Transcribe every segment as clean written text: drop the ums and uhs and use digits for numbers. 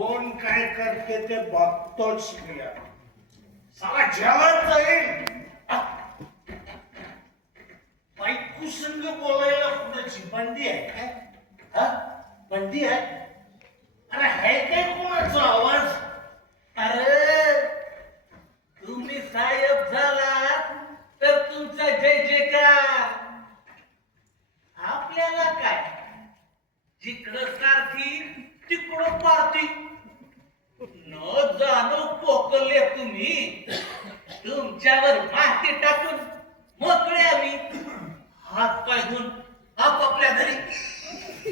कोण काय करते ते बघतोच मी. साला जेवण जाईल. बायको संग बोलायला कुणाची बंदी आहे काय? हा, बंदी आहे? अरे है काय कोणाचा आवाज? अरे तुम्ही साहेब झाला तर तुमचा जय जयकार. आपल्याला काय, जिकडं सारखी तिकडं पारती. न जाणू पोकले तुम्ही. तुमच्यावर माती टाकून मोकळे आम्ही. हात पाय धुवून आपापल्या घरी.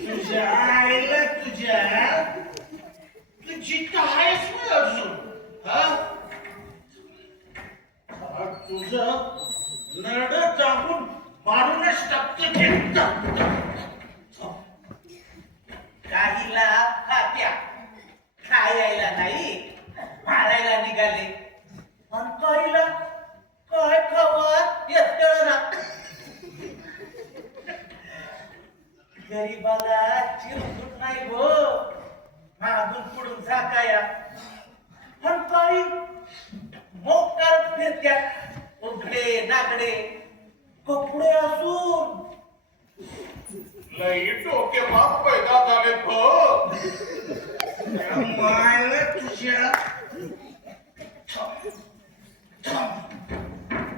तुझ्या आईला तुझ्या तुझी आहेस ना अजून. हा, तुझं नड टाकून मारूनच टाकतो. काहीला खात्या खायला नाही, मारायला निघाले. आणि काहीला काय खावा येत कळना. गरीबाला चिरफूट नाही हो, मागून पुढून झाकाया. पण काही मोकार फिरत्यात उघडे नागडे कपडे असून. लई डोके बाप पैदा झाले हो. मायला तुझ्या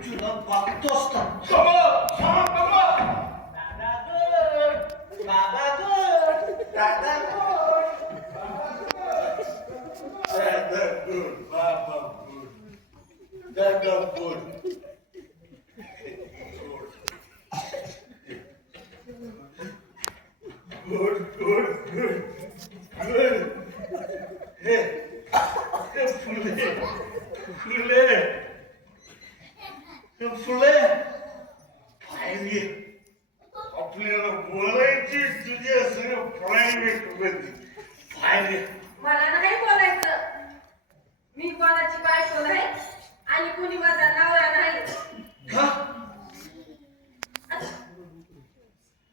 तुला बघतोस तर. दादा गोड, बाबा गोड, दादा गोड. दादा गुड, बाबा गुड, दादा good. Good, good, good, good. Hey, फुले, फुले, फुले. पाहिजे आपल्याला बोलायची तुझ्या सगळं प्रायव्हेट मध्ये. पाहिजे मला नाही बोलायचं. मी कोणाची बायको नाही आणि कुणी माझा नवरा नाही. का?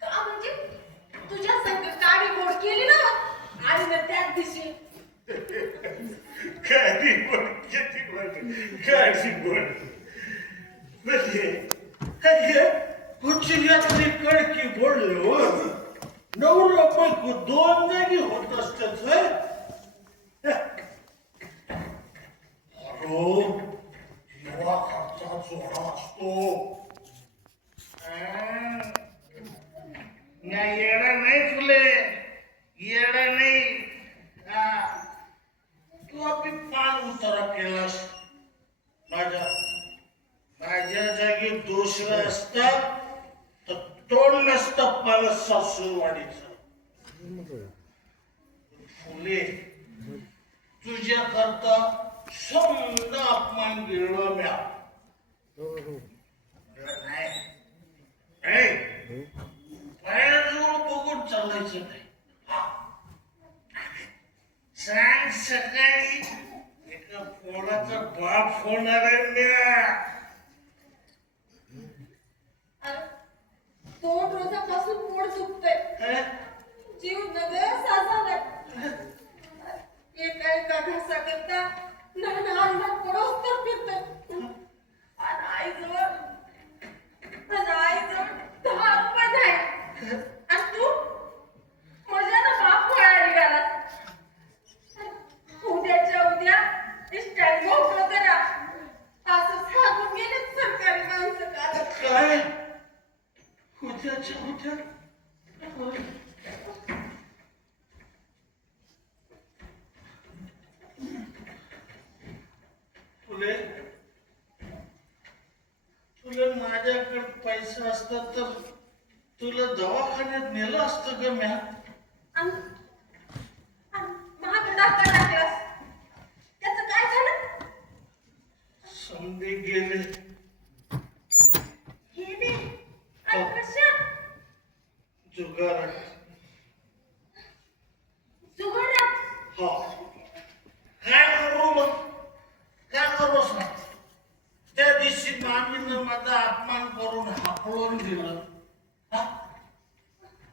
का म्हणजे तुझ्या संग काडी मोड केली ना आणि मग त्याच दिवशी काळी बोल, किती बोल, काळी बोल. म्हणजे कुठल्यातली कडकी बोललो. नवरा बायको दोन जागी होत असतात. अरो जेव्हा खर्चा जोडा असतो. येडा नाही फुले, येडा नाही. तू आपली पान उतारा केलास. माझ्या जागी दुसरा असता तर तोंड नसतं पान सासूरवाडीचं. फुले तुझ्या करता समजा अपमान गिळला म्या. नाही पायाजवळ बघून चालायचं नाही. सांग सकाळी एका पोराचा बाप होणार आहे म्या. तोंड रोजापासून पोट दुखतंय. जीव नगसा झालाय. एका घासा करता अन्नात पडोस तर फिरतोय. आणि आईजवळ 10 रुपये आहे. आणि तू मजानं बाप पोळ्या निघाला. उद्याच्या उद्या स्टँड मोकळं करा असं सांगून गेले सरकारी माणसं. काय उद्याच्या उद्या फुले, तुला माझ्याकडे पैसा असता तर तुला दवाखान्यात नेलं असतं ग म्या. महाग डॉक्टर टाकलास त्याचं काय झालं? समजे गेले. गेले आणि कशात? जुगारात. जुगारात? हो. काय करू मग? काय करू सांग? त्या दिवशी मामीनं माझा अपमान करून हाकलून दिलं.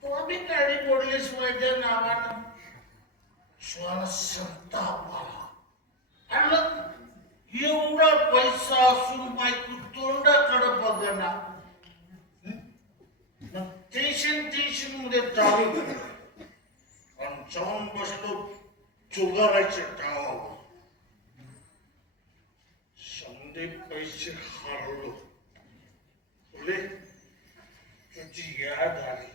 तू आम्ही गाडी बोललीस माझ्या नावानं. मला संताप आला. आणि एवढा पैसा असून बायको तोंडाकडे बघना. मग टेन्शन मध्ये दारू आणि जाऊन बसलो जुगाराच्या डावावर. समजे पैसे हरलो. तुले तुझी याद आली.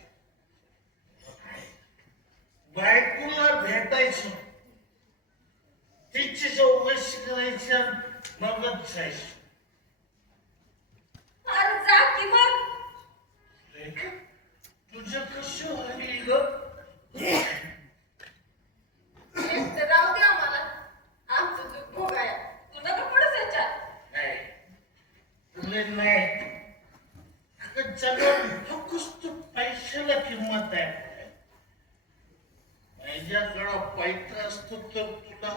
बायकोला भेटायचं, तिची चौकशी करायची, मगच जायचं. अरे जा की मग. तुझं कसं होईल ग? एकटं राहू दे आम्हाला. आमचं दुःख भोगाया. तू नका पडूस याच्यात. नाही तुले नाही. अगं जगात फक्त पैशाला किंमत आहे. माझ्याकडं पैसा असतो तर तुला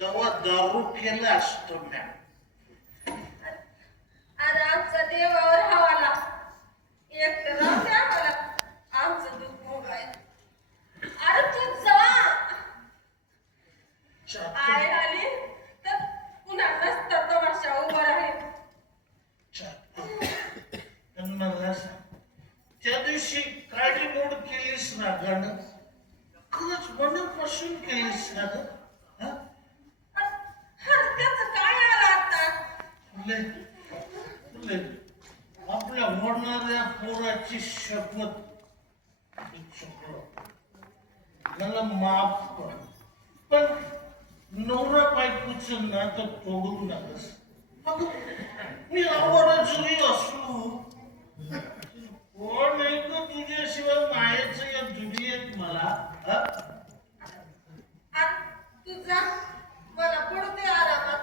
तेव्हा दारू केला असतो म्या. अरे आमचा देवावर हवाला. एकटं राहू दे आम्हाला. आमचं दुःख भोगाया. अरे तू जा. आई आली तर पुन्हा नसता तमाशा उभा राहील. पण मला सांग, त्या दिवशी काळी मोड केलीस ना गाणं? खरंच मनापासून केलीस ना ग? अरे त्याचं काय आलं आता? तुले तुले आपल्या होणाऱ्या पोराची शपथ मी चुकलो. मला माफ कर. पण नवरा बायकोचं नातं तोडू नकस. मी आवडजोरी असलो कोण नाही का तुझ्याशिवाय मायेचं या दुनियेत मला. तू जा. मला पडू दे आरामात.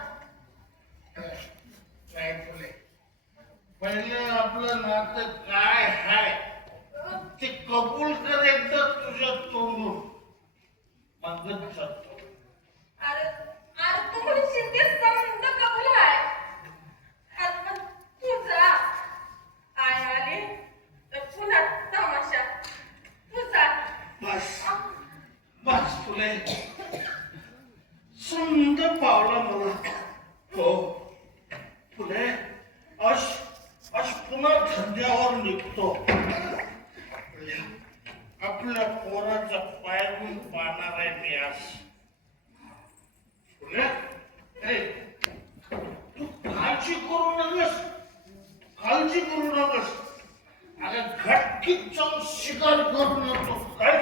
काय तुले पहिलं आपलं नातं काय हाय ते कबूल कर एकदा तुझ्या तोंडून, मगच जातो. अरे तू म्हणशील ते संबंध कबूल आहे. अरे पण तू जा. आई आली तर पुन्हा तमाशा. तू जा. बस तुले संत पावला मला. हो तुले आज पुन्हा धंद्यावर निघतो. आपल्या पोराच्या पायातून पाहणार आहे मी आज. तुले तू काळजी करू नकस. काळजी करू नकस. अगं घटकीत जाऊन शिकार करू नको. काय